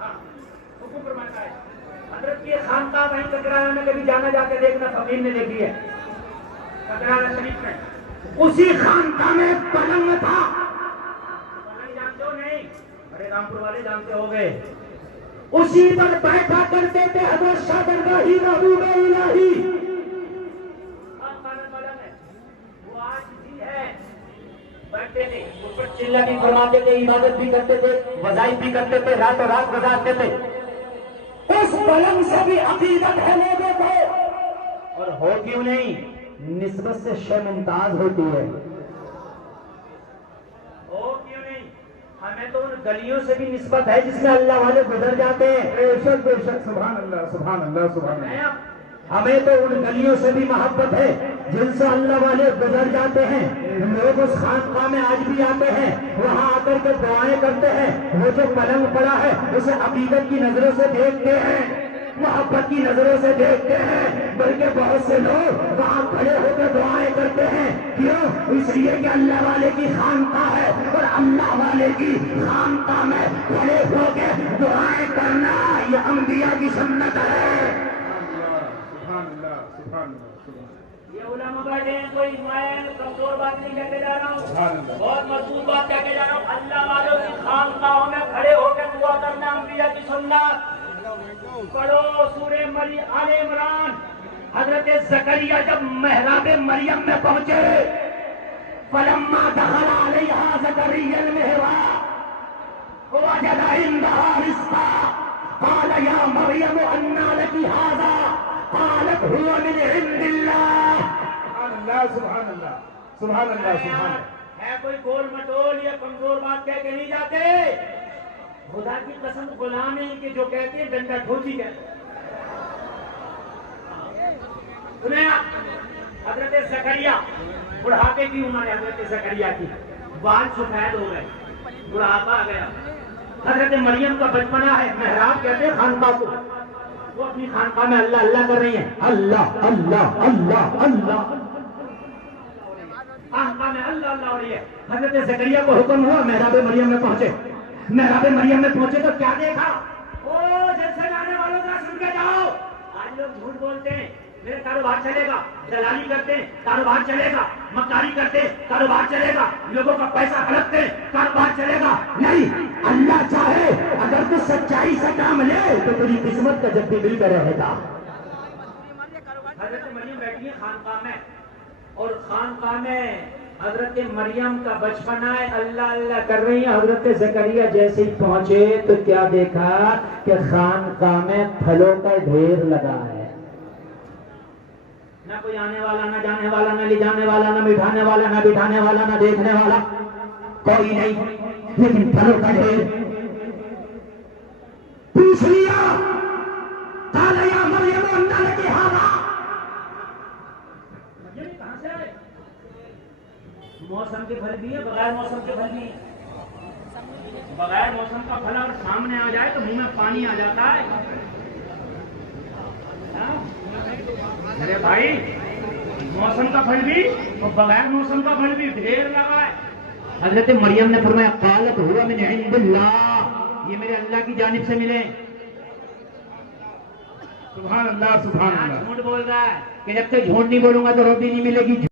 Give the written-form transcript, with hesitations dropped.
حکم فرماتا ہے. حضرت کی خانقاہ وہیں ککرانا میں کبھی جانا جا کے دیکھنا، فقیر نے دیکھی ہے ککرانا شریف میں. اسی خانقاہ میں ایک پلنگ تھا. پلنگ جانتے ہو نہیں؟ ارے رامپور والے جانتے ہو گے. اسی پر بیٹھا کرتے تھے حضرت شاہ درگاہی محبوب الہی. وہ آج بھی ہے. بیٹھتے تھے اس پر چلا بھی فرماتے تھے، عبادت بھی کرتے تھے، وظائف بھی کرتے تھے، رات و رات گزارتے تھے. اس پلنگ سے بھی عقیدت ہے لوگوں کو. اور ہو کیوں نہیں؟ نسبت سے شے ممتاز ہوتی ہے. ہو کیوں نہیں؟ ہمیں تو ان گلیوں سے بھی نسبت ہے جس میں اللہ والے گزر جاتے ہیں. بے شک بے شک، سبحان اللہ سبحان اللہ سبحان اللہ. ہمیں تو ان گلیوں سے بھی محبت ہے جن سے اللہ والے گزر جاتے ہیں. لوگ اس خانقاہ میں آج بھی آتے ہیں، وہاں آ کر کے دعائیں کرتے ہیں. وہ جو پلنگ پڑا ہے اسے عقیدت کی نظروں سے دیکھتے ہیں، محبت کی نظروں سے دیکھتے ہیں. بلکہ بہت سے لوگ وہاں کھڑے ہو کے دعائیں کرتے ہیں. کیوں؟ اس لیے کہ اللہ والے کی خانقاہ ہے، اور اللہ والے کی خانقاہ میں کھڑے ہو کے دعائیں کرنا یہ انبیاء کی سنت ہے. سبحان اللہ سبحان اللہ سبحان اللہ. یہ علماء بیٹھے ہیں، کوئی میں کمزور بات نہیں کہہ کے جا رہا ہوں، بہت مضبوط بات کہہ کے جا رہا ہوں. اللہ والوں کی خانقاہوں میں کھڑے ہو کے دعا کرنا انبیاء کی سنت. پڑھو سورہ آل عمران. حضرت زکریا جب محراب مریم میں پہنچے، فلما دخل علیہا زکریا المحراب وجد عندها رزقا قال یا مریم انا لک ھذا قالت هو من عند اللہ. سبحان اللہ سبحان اللہ سبحان اللہ سبحان اللہ. ہے کوئی گول مٹول یا کمزور بات کہہ کے نہیں جاتے. خدا کی قسم غلام ہیں کہ جو کہتے ہیں ڈنڈا ٹھوچی کہتے ہیں. سنیں آپ، حضرت زکریا بڑھاپے کی عمر ہے. حضرت زکریا کی بال سفید ہو گئے، بڑھاپا آ گیا. حضرت مریم کا بچپنا ہے. محراب کہتے ہیں خانقاہ کو. وہ اپنی خانقاہ میں اللہ اللہ کر رہی ہیں. اللہ اللہ اللہ اللہ خانقاہ میں اللہ اللہ ہو رہی ہے. حضرت زکریا کو حکم ہوا محراب مریم میں پہنچے. محراب مریم میں پہنچے تو کیا دیکھا؟ او جیسے جانے والوں کا سن کے جاؤ. آج لوگ جھوٹ بولتے ہیں، میرے کاروبار چلے گا، دلالی کرتے ہیں کاروبار چلے گا، مکاری کرتے کاروبار چلے گا، لوگوں کا پیسہ ہڑپتے کاروبار چلے گا. نہیں، اللہ چاہے اگر تو سچائی سے کام لے تو تیری قسمت کا جب بھی مل کر رہے گا. حضرت مریم بیٹھی ہے خانقاہ میں، اور خانقاہ میں حضرت مریم کا بچپنا ہے، اللہ اللہ کر رہی ہیں. حضرت زکریا جیسے ہی پہنچے تو کیا دیکھا کہ خانقاہ میں پھلوں کا ڈھیر لگا ہے. نہ کوئی آنے والا، نہ جانے والا، نہ لے جانے والا، نہ بٹھانے والا، نہ بٹھانے والا، نہ دیکھنے والا، کوئی نہیں، لیکن پھلوں کا ڈھیر. پوچھ لیا قال یا مریم انا لک ھذا. مریم کہاں سے آئے؟ موسم کے پھل بھی ہے، بغیر موسم کے پھل بھی ہے. بغیر موسم کا پھل اگر سامنے آ جائے تو منہ میں پانی آ جاتا ہے. ارے بھائی، موسم کا پھل بھی اور بغیر موسم کا پھل بھی ڈھیر لگا ہے. حضرت مریم نے فرمایا قالت هو من عند اللہ، یہ میرے اللہ کی جانب سے ملے. سبحان اللہ سبحان اللہ. جھوٹ بول رہا ہے کہ جب تک جھوٹ نہیں بولوں گا تو روٹی نہیں ملے گی.